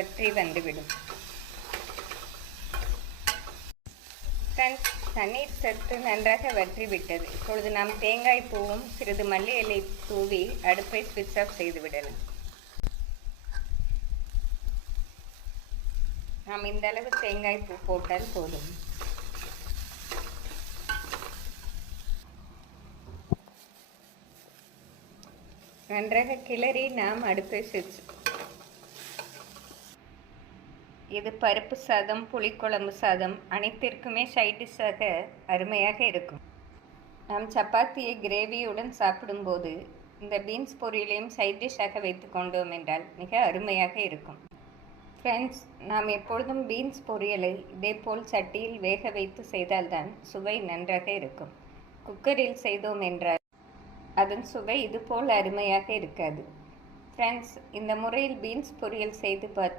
வற்றி வந்துவிடும். தண்ணீர் சற்று நன்றாக வற்றிவிட்டது. இப்பொழுது நாம் தேங்காய் பூவும் சிறிது மல்லி இலை தூவி அடுப்பை ஸ்விட்ச் ஆஃப் செய்து விடலாம். நாம் இந்த அளவு தேங்காய் பூ போட்டால் போதும். நன்றாக கிளறி நாம் அடுப்பை ஸ்விட்ச். இது பருப்பு சாதம், புளிக்குழம்பு சாதம் அனைத்திற்குமே சைடிஷாக அருமையாக இருக்கும். நாம் சப்பாத்தியை கிரேவியுடன் சாப்பிடும்போது இந்த பீன்ஸ் பொரியலையும் சைடிஷாக வைத்து கொண்டோம் என்றால் மிக அருமையாக இருக்கும். ஃப்ரெண்ட்ஸ், நாம் எப்பொழுதும் பீன்ஸ் பொரியலை இதேபோல் சட்டியில் வேக வைத்து செய்தால்தான் சுவை நன்றாக இருக்கும். குக்கரில் செய்தோம் என்றால் அதன் சுவை இதுபோல் அருமையாக இருக்காது. ஃப்ரெண்ட்ஸ், இந்த முறையில் பீன்ஸ் பொரியல் செய்து பார்த்து